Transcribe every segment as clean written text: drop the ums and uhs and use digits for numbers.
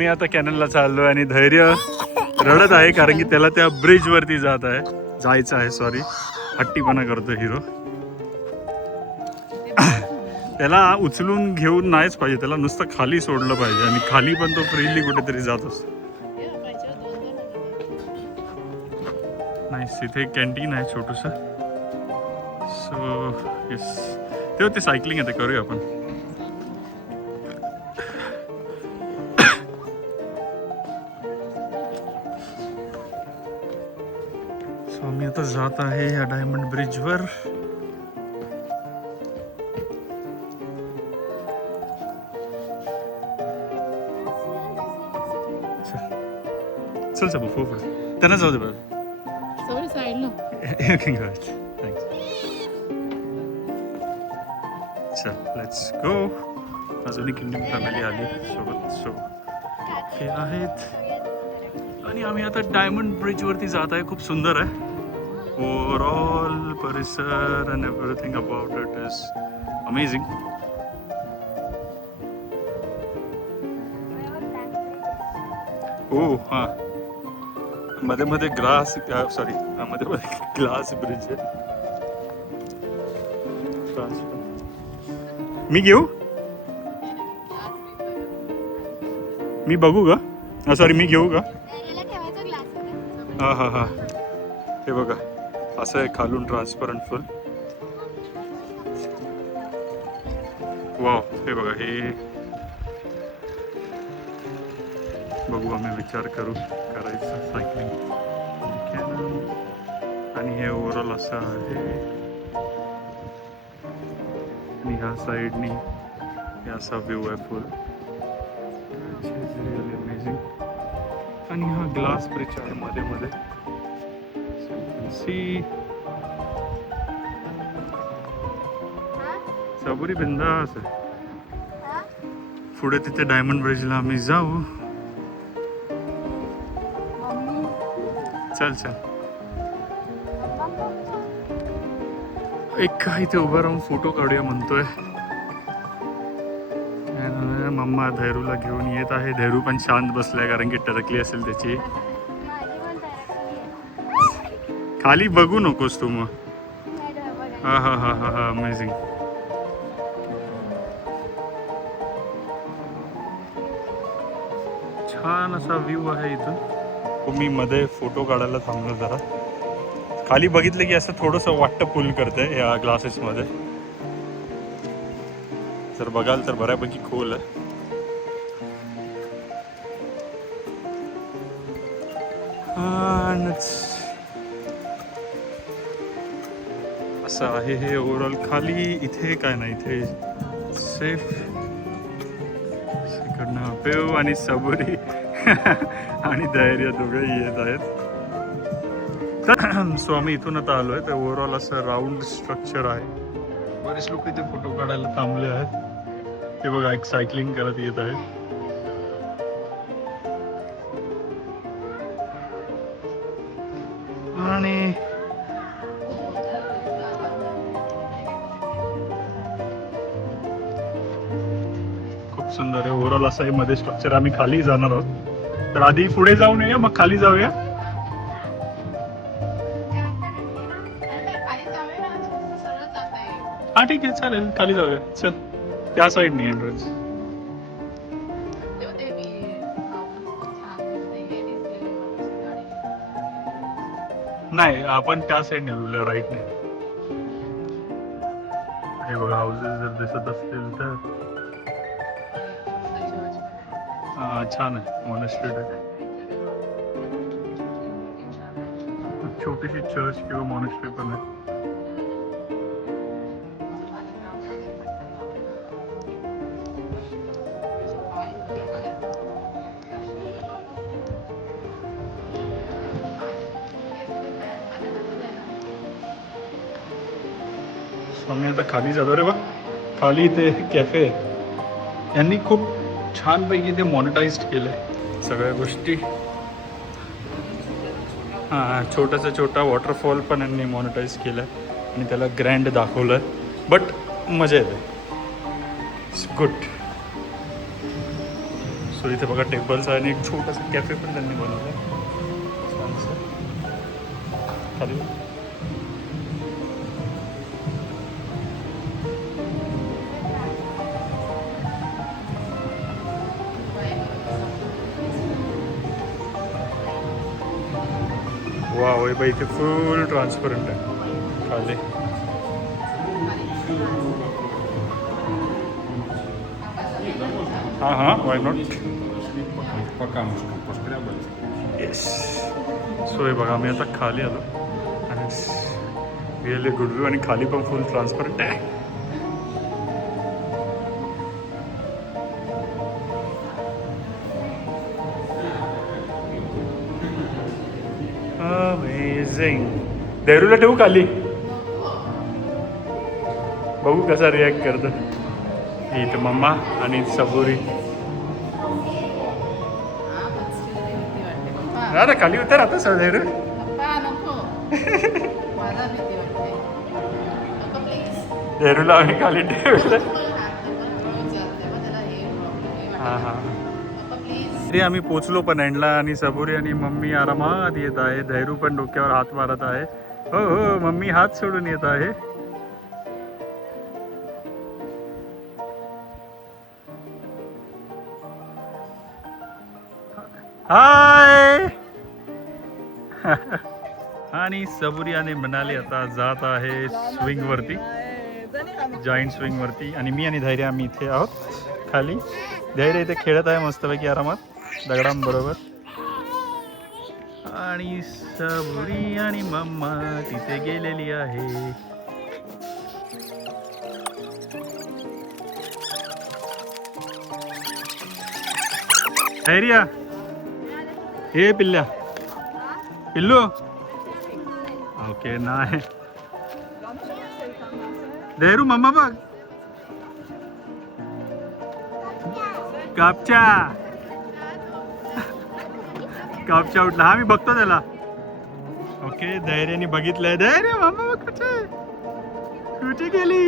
मी आता कॅनलला चाललोय आणि धैर्य रडत आहे कारण की त्याला त्या ब्रिज वरती जायचं आहे. सॉरी, हट्टीपणा करतो हिरो. त्याला उचलून घेऊन नाहीच पाहिजे, त्याला नुसतं खाली सोडलं पाहिजे आणि खाली पण तो फ्रीली कुठेतरी जात असतो. नाही, इथे कॅन्टीन आहे छोटस. सो येस, तेव्हा ते सायकलिंग आहे, ते करूया आपण. सो मी आता जात आहे या डायमंड ब्रिजवर. चल सब त्यांना जाऊ दे बघ. चल लेट्स गो. अजूनही किंडम फॅमिली आली सोबत. सो हे आहेत आणि आम्ही आता डायमंड ब्रिज वरती जात आहे. खूप सुंदर आहे ओव्हरऑल परिसर and everything about it is amazing. Oh हां, मध्ये मध्ये ग्लास, सॉरी मध्ये मध्ये ग्लास ब्रिज आहे. मी घेऊ, मी बघू का? सॉरी मी घेऊ का? हा हा हा, हे बघा असं आहे खालून ट्रान्सपरंट फुल. वाव, हे बघा, हे बघू, आम्ही विचार करायचं सायकलिंग. आणि हे ओव्हरऑल असं आहे आणि ह्या साईडनी हे असा व्ह्यू आहे फुल. Really amazing. आणि हा ग्लास ब्रिज आहे मध्ये मध्ये. सी सबुरी बिंदास आहे. पुढे तिथे डायमंड ब्रिजला आम्ही जाऊ. चल चल, एक इथे उभं राहून फोटो काढूया म्हणतोय. मम्मा धैरूला घेऊन येत आहे. धैरू पण शांत बसलाय कारण की टरकली असेल त्याची. खाली बघू नकोस तू मग. हा हा हा हा हा, अमेझिंग. छान असा व्ह्यू आहे इथून. मी मध्ये फोटो काढायला थांबलो जरा. खाली बघितलं की असं थोडंसं वाटतं पुल करतंय या ग्लासेसमध्ये. जर बघाल तर बऱ्यापैकी खोल आहे. असं आहे हे ओव्हरऑल. खाली इथे काय नाही, इथे सेफ. इकडनं पेव आणि सबुरी आणि धैर्य दोघेही येत आहेत. सो आम्ही इथून आता आलो आहे. तर ओव्हरऑल असं राऊंड स्ट्रक्चर आहे. बरेच लोक इथे फोटो काढायला थांबले आहेत. ते बघा, एक सायकलिंग करत येत आहेत. आणि खूप सुंदर आहे ओव्हरऑल असं आहे मध्ये स्ट्रक्चर. आम्ही खाली जाणार आहोत, तर आधी पुढे जाऊन येऊया मग खाली जाऊया. हा ठीक आहे, चालेल, खाली जाऊया. चल, त्या साईडने एंट्रन्स. नाही, आपण त्या साईडने राईटने. हे बघा, हाऊसेस जर दिसत असतील तर छान आहे. मॉनेस्ट्री आहे, छोटीशी चर्च किंवा मॉनेस्ट्री पण आहे. आम्ही आता खाली जातो. रे बा, खाली इथे कॅफे आहे. यांनी खूप छानपैकी ते मॉनिटाइज्ड केलंय सगळ्या गोष्टी. हां, छोटा वॉटरफॉल पण यांनी मॉनिटाईज केलं आहे आणि त्याला ग्रँड दाखवलं आहे. बट मजा येते. It's good. सो इथे बघा टेबल्स आहे आणि एक छोटासा कॅफे पण त्यांनी बनवलं छानसं. खाली वा वय बाई इथे फुल ट्रान्सपरंट आहे खाली. हां हां वाय नॉट. Пока мышкам пошкрябались. येस. सो हे बघा आम्ही आता खाली आलो आणि रिअली गुड व्ह्यू आणि खाली पण फुल ट्रान्सपरंट आहे. अमेझिंग. देहरूला ठेवू खाली बघू कसा रिॲक्ट करतं. इथं मम्मा आणि सबुरी. अरे खाली उतर आता सर. देहरूला आम्ही खाली ठेवलं. हां हां. तरी आम्ही पोचलो पण एंडला आणि सबुरी आणि मम्मी आरामात येत आहे. धैरू पण डोक्यावर हात मारत आहे. हो हो मम्मी हात सोडून येत आहे. हाय. आणि सबुरी आणि मनाली आता जात आहे स्विंग वरती, जॉईंट स्विंग वरती. आणि मी आणि धैर्य आम्ही इथे आहोत खाली. धैर्य इथे खेळत आहे मस्तपैकी आरामात दगडांबरोबर. आणि सबुरी आणि मम्मा तिथे गेलेली आहे. धैर्य हे पिल्ल्या पिल्लू. ओके नाही धैरू मम्मा बघ कापच्या कापच्या उठला. हा मी बघतो त्याला. ओके धैर्याने बघितलंय. धैर्य मम्मा बघ कुठे कुठे गेली.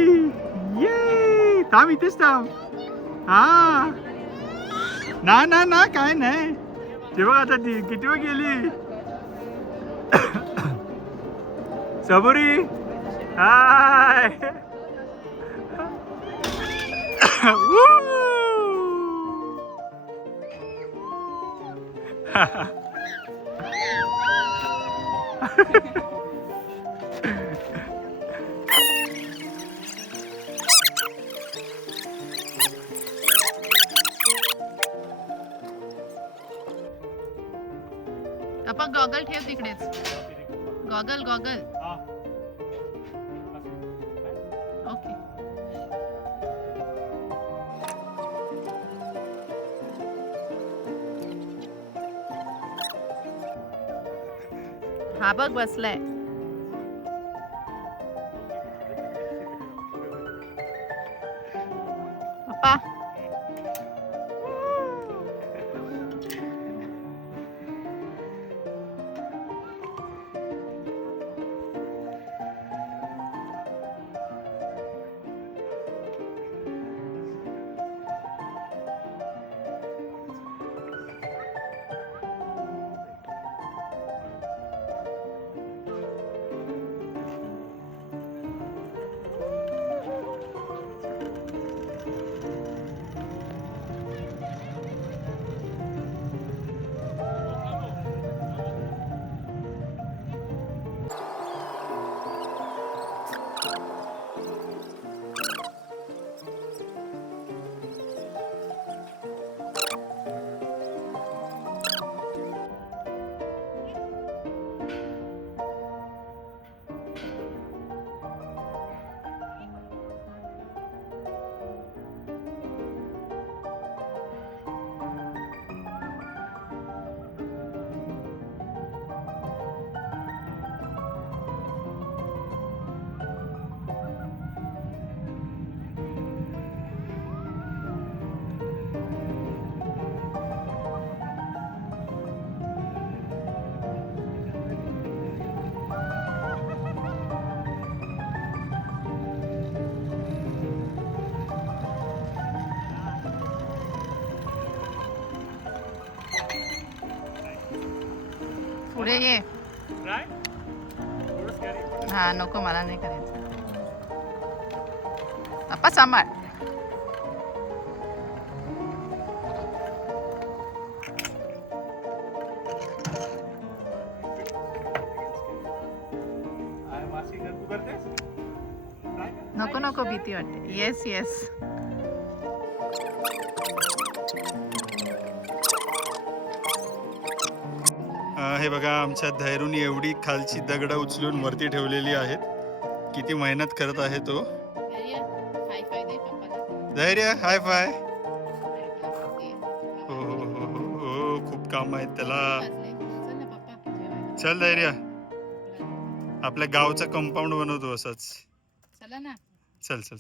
ये थांब इथेच थांब. हा ना ना ना काय नाही. तेव्हा आता ती किती वेळ गेली. सबुरी हाय. आपण गॉगल ठेव तिकडेच. Goggle goggle. ओके. हा बघ बसलाय. पप्पा पुढे ये. हा नको मला नाही करायचं. पप्पा सांभाळ. नको नको भीती वाटते. Yes yes. हे बघा आमच्या धैर्यूने एवढी खालची दगड उचलून वरती ठेवलेली आहेत. किती मेहनत करत आहे तो. धैर्य हाय फाय. हो हो हो हो हो खूप काम आहेत त्याला. चल धैर्य आपल्या गावचं कंपाऊंड बनवतो असंच. चला ना. चल चल.